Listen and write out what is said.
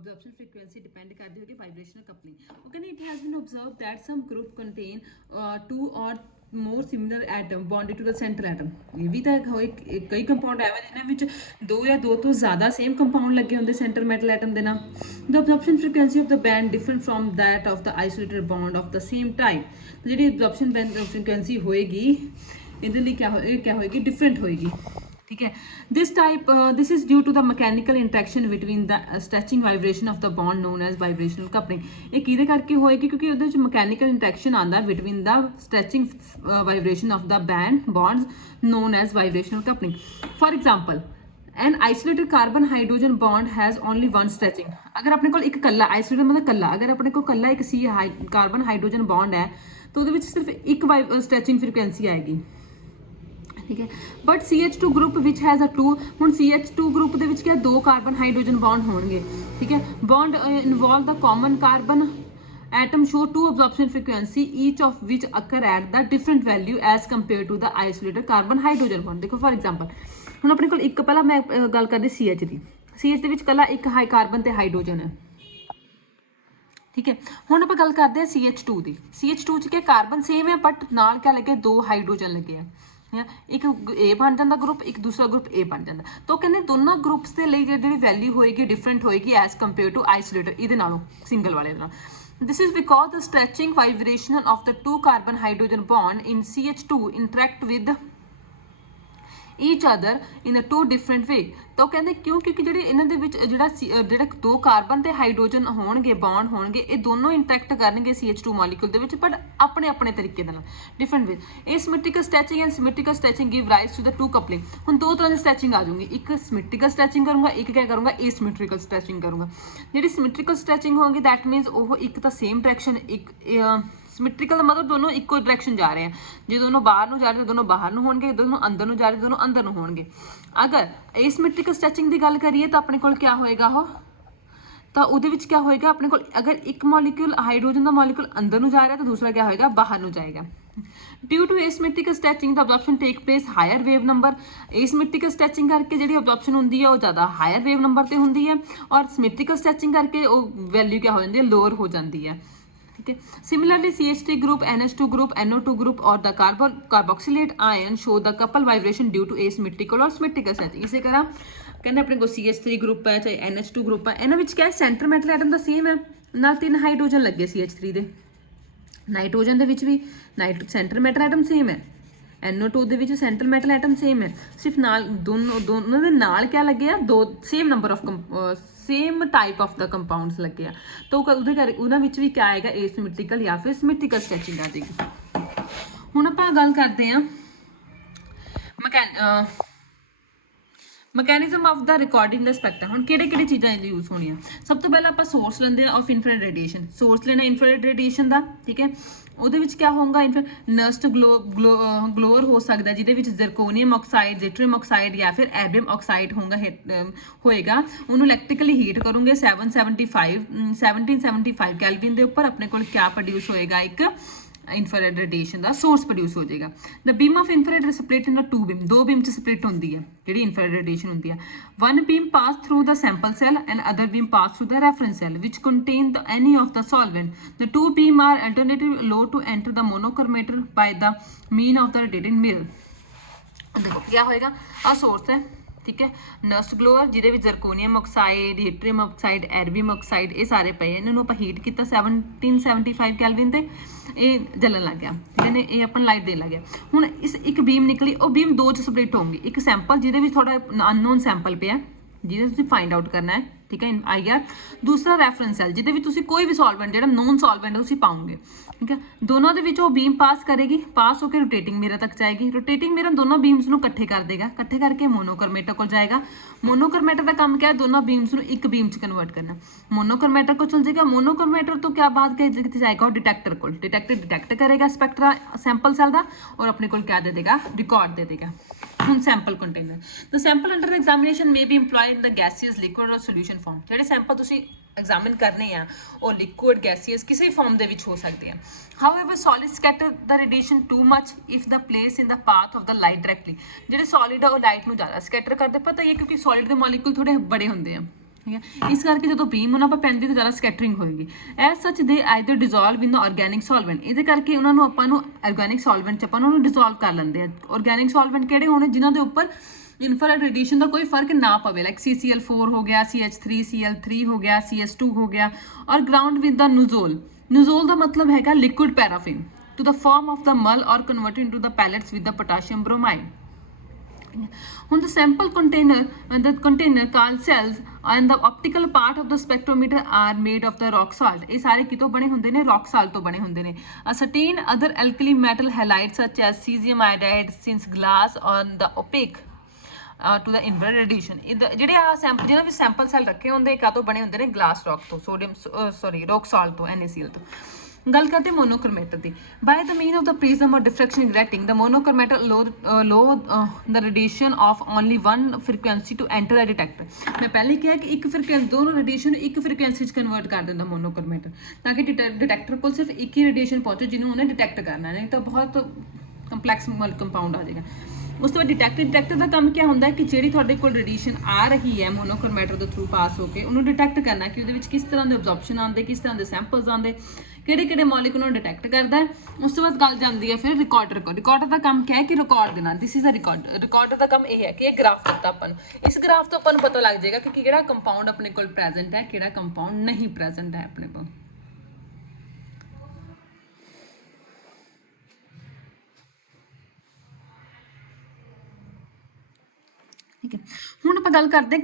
absorption frequency depend करती होगी vibrational coupling. Okay, it has been observed that some group contain two or more similar atom bonded to the central atom. ये भी ਤਾਂ ਹੋਏ ਕਈ compound ਐਵੇਂ ਜਿਨ੍ਹਾਂ ਵਿੱਚ ਦੋ ਜਾਂ ਦੋ ਤੋਂ ਜ਼ਿਆਦਾ ਸੇਮ ਕੰਪਾਊਂਡ ਲੱਗੇ ਹੁੰਦੇ ਸੈਂਟਰ ਮੈਟਲ ਐਟਮ ਦੇ ਨਾਲ. The absorption frequency of the band different from that of the isolated bond of the same type. ਜਿਹੜੀ absorption frequency ਹੋਏਗੀ ਇਹਦੇ ਲਈ क्या होएगी डिफरेंट होएगी. ठीक है. This is due to the mechanical interaction between the stretching vibration of the bond known as vibrational coupling. ਇਹ ਕਿਹਦੇ ਕਰਕੇ ਹੋਏਗੀ ਕਿਉਂਕਿ ਉਹਦੇ ਵਿੱਚ mechanical interaction ਆਉਂਦਾ between the stretching vibration of the bonds known as vibrational coupling. For example, an isolated carbon hydrogen bond has only one stretching. अगर अपने को एक कल्ला isolated मतलब कल्ला अगर अपने को कल्ला एक C कार्बन हाइड्रोजन बॉन्ड है तो ਉਹਦੇ ਵਿੱਚ ਸਿਰਫ ਇੱਕ स्ट्रेचिंग फ्रीक्वेंसी आएगी. ठीक है. But CH2 group which has a 2 ਹੁਣ CH2 ग्रुप ਦੇ ਵਿੱਚ क्या दो कार्बन हाइड्रोजन बॉन्ड होंगे. ठीक है. Bond involve the common carbon atom show two absorption frequency each of which occur at the different value as compared to the isolated carbon hydrogen bond. देखो for example ਹੁਣ ਆਪਣੇ ਕੋਲ ਇੱਕ ਪਹਿਲਾਂ ਮੈਂ ਗੱਲ ਕਰਦੀ CH ਦੀ. CH ਦੇ ਵਿੱਚ ਕੱਲਾ ਇੱਕ ਹਾਈ ਕਾਰਬਨ ਤੇ ਹਾਈਡਰੋਜਨ ਹੈ. ठीक है. ਹੁਣ ਆਪਾਂ ਗੱਲ ਕਰਦੇ ਹਾਂ CH2 ਦੀ. CH2 ਚ क्या कार्बन सेम है बट ਨਾਲ क्या लगे दो हाइड्रोजन लगे हैं. एक ए बन जाता ग्रुप एक दूसरा ग्रुप ए बन जाता. तो कहते दोनों ग्रुप्स के लिए जी वैल्यू होएगी डिफरेंट होएगी एज कंपेयर टू आइसोलेटेड ये नालों सिंगल वाले नाल. This is because the stretching vibration of the two carbon hydrogen bond in CH2 interact with each other in a two different way. तो कहते क्यों क्योंकि जी इन्हों जो दो कार्बन ते हाइड्रोजन होणगे बॉन्ड होणगे ये दोनों इंटरैक्ट करनगे CH2 मॉलिक्यूल दे विच बट अपने अपने तरीके दे नाल डिफरेंट वे. ये symmetrical stretching and symmetrical stretching give rise to the two coupling. हुण दो तरह की स्ट्रैचिंग आ जाऊंगी. एक सिमेट्रिकल स्ट्रैचिंग करूँगा एक क्या करूँगा एसिमेट्रिकल स्ट्रैचिंग करूँगा. जी सिमेट्रिकल स्ट्रैचिंग होगी दैट मीनस वो एक तो सेम डायरैक्शन एक सिमेट्रिकल का मतलब दोनों इको डायरैक्शन जा रहे हैं. जो दोनों बाहर ਨੂੰ जा रहे दोनों बाहर ਨੂੰ होणगे दोनों अंदर ਨੂੰ जा रहे दोनों अंदर ਨੂੰ होणगे. अगर एसिमेट्रिकल स्ट्रैचिंग की गल करिए तो अपने कोल क्या होएगा हो तो ਉਹਦੇ ਵਿੱਚ क्या होएगा अपने कोल अगर एक मॉलिक्यूल हाइड्रोजन का मॉलिक्यूल अंदर ਨੂੰ जा रहा है तो दूसरा क्या होएगा बाहर ਨੂੰ जाएगा. Due to asymmetrical stretching the absorption take place higher wave number. Asymmetrical stretching करके जी अब्जॉर्प्शन होंगी है वो ज़्यादा हायर वेव नंबर पर होंगी है और सिमेट्रिकल स्ट्रैचिंग करके वो वैल्यू क्या हो जाती है लोअर हो जाती है. ठीक है. Similarly, CH3 group, NH2 group, NO2 group और the carboxylate ion show the couple vibration due to asymmetrical और symmetrical stretching. इसे करा कहने अपने को CH3 ग्रुप है चाहे NH2 ग्रुप है इन्होंने क्या है सेंटर मैटल एटम का सेम है ना 3 हाइड्रोजन लगे CH3 दे. नाइट्रोजन दे विच भी सेंटर मैटल एटम सेम है. NO2 दे विच सेंटर मैटल एटम सेम है सिर्फ नाल दोनों दे नाल क्या लगे दो same number of same type of the compounds लगे आ. तो उन्होंने भी क्या आएगा एसिमेट्रिकल या फिर सिमेट्रिकल स्ट्रैचिंग आ जाएगी. हुण आपां गल करते हैं mechanism of the recording the spectrum. हुण किहड़े चीज़ां यूज होणियां. सब तो पहले आपां सोर्स लैंदे आ ऑफ इनफ्रारेड रेडिएशन. सोर्स लेना इनफ्रारेड रेडिएशन का. ठीक है. ਉਹਦੇ ਵਿੱਚ क्या होगा नस्ट ग्लोअर हो सकता है जिहदे विच ਜ਼ਰਕੋਨੀਅਮ ਆਕਸਾਈਡ ਜ਼ੈਟਰੀਅਮ ਆਕਸਾਈਡ ਜਾਂ ਫਿਰ ਐਰਬੀਅਮ ਆਕਸਾਈਡ ਹੋਏਗਾ ਉਹਨੂੰ ਇਲੈਕਟ੍ਰੀਕਲੀ ਹੀਟ ਕਰੋਗੇ 1775 ਕੈਲਵਿਨ ਦੇ ਉੱਪਰ ਆਪਣੇ ਕੋਲ क्या प्रोड्यूस होएगा एक इनफ्रारेड रेडिएशन का सोर्स प्रोड्यूस हो जाएगा. The beam of infrared split in two beam दो बीम च स्प्लिट होती है जी इनफ्रारेड रेडिएशन होती है. One beam pass through the sample cell and other beam pass through the reference cell which contain any of the solvent. The two beam are alternative low to enter the monochromator by the mean of the rotating mirror. देखो क्या होएगा आ source है. ठीक है. Nernst glower जिहदे विच ਜ਼ਰਕੋਨੀਅਮ oxide ਹੀਟਰੀਅਮ oxide ਐਰਬੀਅਮ oxide ये सारे पे इन्होंने आप हीट किया 1775 कैलविन ते ये जलन लग गया. ठीक है. ये अपन लाइट देन लग गया. हुण इस एक बीम निकली वो बीम दो च स्प्लिट होंगी. एक सैंपल जिहदे विच थोड़ा अननोन सैंपल पे है जिहदे तुसीं फाइंड आउट करना है. ठीक है. आई गया. दूसरा रैफरेंस सैल जिहदे विच तुसीं कोई भी सॉल्वेंट जिहड़ा नॉन सॉल्वेंट तुसीं पाओगे. ठीक है. दोनों दे विच वो बीम पास करेगी पास होकर रोटेटिंग मिरर तक जाएगी. रोटेटिंग मिरर दोनों बीम्स नूं इकट्ठे कर देगा. इकट्ठे करके मोनोक्रोमेटर को जाएगा. मोनोक्रोमेटर का काम क्या है दोनों बीम्स नूं एक बीम च कन्वर्ट करना. मोनोक्रोमेटर को चल जाएगा. मोनोक्रोमेटर तो क्या बात कितने जाएगा और डिटेक्टर को डिटेक्ट करेगा स्पैक्ट्रा सैंपल सैल का और अपने को क्या दे देगा रिकॉर्ड दे देगा. ਹੁਣ sample container the sample under examination may be employed in the gaseous liquid और सोल्यूशन फॉर्म. ਜਿਹੜੇ सैंपल ਤੁਸੀਂ एग्जामिन करने हैं और लिक्विड गैसियस किसी फॉर्म ਦੇ ਵਿੱਚ ਹੋ ਸਕਦੇ ਆ. However solid scatter the radiation too much if the place in the path of the light directly. ਜਿਹੜੇ ਸੋਲਿਡ ਆ ਉਹ ਲਾਈਟ ਨੂੰ ਜ਼ਿਆਦਾ ਸਕੈਟਰ ਕਰਦੇ ਪਤਾ ਹੀ ਹੈ ਕਿਉਂਕਿ ਸੋਲਿਡ ਦੇ ਮੋਲੀਕੂਲ ਥੋੜੇ ਬੜੇ ਹੁੰਦੇ ਆ. ਠੀਕ ਹੈ। ਇਸ ਕਰਕੇ ਜਦੋਂ ਬੀਮ ਉਹਨਾਂ 'ਤੇ ਪੈਂਦੀ ਤਾਂ ਜ਼ਿਆਦਾ ਸਕੈਟਰਿੰਗ ਹੋਏਗੀ। ਐਜ਼ ਸੱਚ ਦੇ ਆਈਦਰ ਡਿਜ਼ੋਲਵ ਇਨ ਦ ਆਰਗੈਨਿਕ ਸੋਲਵੈਂਟ, ਇਹਦੇ ਕਰਕੇ ਉਹਨਾਂ ਨੂੰ ਆਪਾਂ ਨੂੰ ਆਰਗੈਨਿਕ ਸੋਲਵੈਂਟ 'ਚ ਆਪਾਂ ਉਹਨਾਂ ਨੂੰ ਡਿਜ਼ੋਲਵ ਕਰ ਲੈਂਦੇ ਆ। ਆਰਗੈਨਿਕ ਸੋਲਵੈਂਟ ਕਿਹੜੇ ਹੋਣੇ ਜਿਨ੍ਹਾਂ ਦੇ ਉੱਪਰ ਇਨਫਰਾਰੈਡ ਰੇਡੀਏਸ਼ਨ ਦਾ ਕੋਈ ਫਰਕ ਨਾ ਪਵੇ, ਲਾਈਕ CCl4 ਹੋ ਗਿਆ, CH3Cl3 ਹੋ ਗਿਆ, CS2 ਹੋ ਗਿਆ, ਔਰ ਗਰਾਊਂਡ ਵਿਦ ਦਾ ਨੂਜ਼ੋਲ। ਨੂਜ਼ੋਲ ਦਾ ਮਤਲਬ ਹੈਗਾ liquid paraffin to the form of the mull or converted into the pellets with the potassium bromide. ਹੁਣ the sample container called cells and the optical part of the spectrometer are made of the rock salt, ਇਹ ਸਾਰੇ ਕਿਤੋਂ ਬਣੇ ਹੁੰਦੇ ਨੇ, rock salt ਤੋਂ ਬਣੇ ਹੁੰਦੇ ਨੇ। certain other alkali metal halides such as cesium iodide, since glass on the opaque to the infrared radiation। ਜਿਹੜੇ ਆ ਸੈਂਪਲ ਜਿਹਨਾਂ ਵਿੱਚ ਸੈਂਪਲ ਸੈੱਲ ਰੱਖੇ ਹੁੰਦੇ ਕਾਹਤੋਂ ਬਣੇ ਹੁੰਦੇ ਨੇ, ਗਲਾਸ ਰੌਕ ਤੋਂ, ਰੌਕ ਸਾਲਟ ਤੋਂ, NaCl ਤੋਂ। ਗੱਲ ਕਰਦੇ ਮੋਨੋਕ੍ਰੋਮੇਟਰ ਦੀ। ਬਾਈ ਦ ਮੀਨ of the prism or diffraction grating the monochromator allow the radiation of only one frequency to enter the detector. ਮੈਂ ਪਹਿਲੇ ਕਿਹਾ ਕਿ ਇੱਕ ਫ੍ਰੀਕੁਐਂਸੀ, ਦੋਨੋਂ ਰੇਡੀਏਸ਼ਨ ਨੂੰ ਇੱਕ ਫ੍ਰੀਕੁਐਂਸੀ 'ਚ ਕਨਵਰਟ ਕਰ ਦਿੰਦਾ ਮੋਨੋਕ੍ਰੋਮੇਟਰ, ਤਾਂ ਕਿ ਡਿਟੈਕਟਰ ਕੋਲ ਸਿਰਫ ਇੱਕ ਹੀ ਰੇਡੀਏਸ਼ਨ ਪਹੁੰਚੇ ਜਿਹਨੂੰ ਉਹਨੇ ਡਿਟੈਕਟ ਕਰਨਾ, ਨਹੀਂ ਤਾਂ ਬਹੁਤ ਕੰਪਲੈਕਸ ਕੰਪਾਊਂਡ ਆ ਜਾਏਗਾ। ਉਸ ਤੋਂ ਬਾਅਦ ਡਿਟੈਕਟਰ ਦਾ ਕੰਮ ਕੀ ਹੁੰਦਾ ਕਿ ਜਿਹੜੀ ਤੁਹਾਡੇ ਕੋਲ ਰੇਡੀਏਸ਼ਨ ਆ ਰਹੀ ਹੈ ਮੋਨੋਕ੍ਰੋਮੇਟਰ ਦੇ ਥਰੂ ਪਾਸ ਹੋ ਕੇ, ਉਹਨੂੰ ਡਿਟੈਕਟ ਕਰਨਾ ਕਿ ਉਹਦੇ ਵਿੱਚ ਕਿਸ ਤਰ੍ਹਾਂ ਦੇ ਅਬਜ਼ੌਰਪਸ਼ਨ ਆਉਂਦੇ, ਕਿਸ ਤਰ੍ਹਾਂ ਦੇ ਸੈਂਪਲਸ ਆਉਂਦੇ, ਕਿਹੜੇ ਕਿਹੜੇ ਮੋਲੀਕੂਲ ਨੂੰ ਡਿਟੈਕਟ ਕਰਦਾ ਹੈ। ਉਸ ਤੋਂ ਬਾਅਦ ਗੱਲ ਜਾਂਦੀ ਹੈ ਫਿਰ ਰਿਕਾਰਡਰ ਕੋਲ। ਰਿਕਾਰਡਰ ਦਾ ਕੰਮ ਕੀ ਹੈ ਕਿ ਰਿਕਾਰਡ ਦੇਣਾ। This is a recorder. Recorder ਦਾ ਕੰਮ ਇਹ ਹੈ ਕਿ ਇਹ ਗ੍ਰਾਫ ਦਿੱਤਾ ਆਪਾਂ ਨੂੰ, ਇਸ ਗ੍ਰਾਫ ਤੋਂ ਆਪਾਂ ਨੂੰ ਪਤਾ ਲੱਗ ਜਾਏਗਾ ਕਿ ਕਿਹੜਾ ਕੰਪਾਊਂਡ ਆਪਣੇ ਕੋਲ ਪ੍ਰੈਜ਼ੈਂਟ ਹੈ, ਕਿਹੜਾ ਕੰਪਾਊਂਡ ਨਹੀਂ ਪ੍ਰੈਜ਼ੈਂਟ ਹੈ ਆਪਣੇ ਕੋਲ। ਠੀਕ ਹੈ, ਹੁਣ ਆਪਾਂ ਗੱਲ ਕਰਦੇ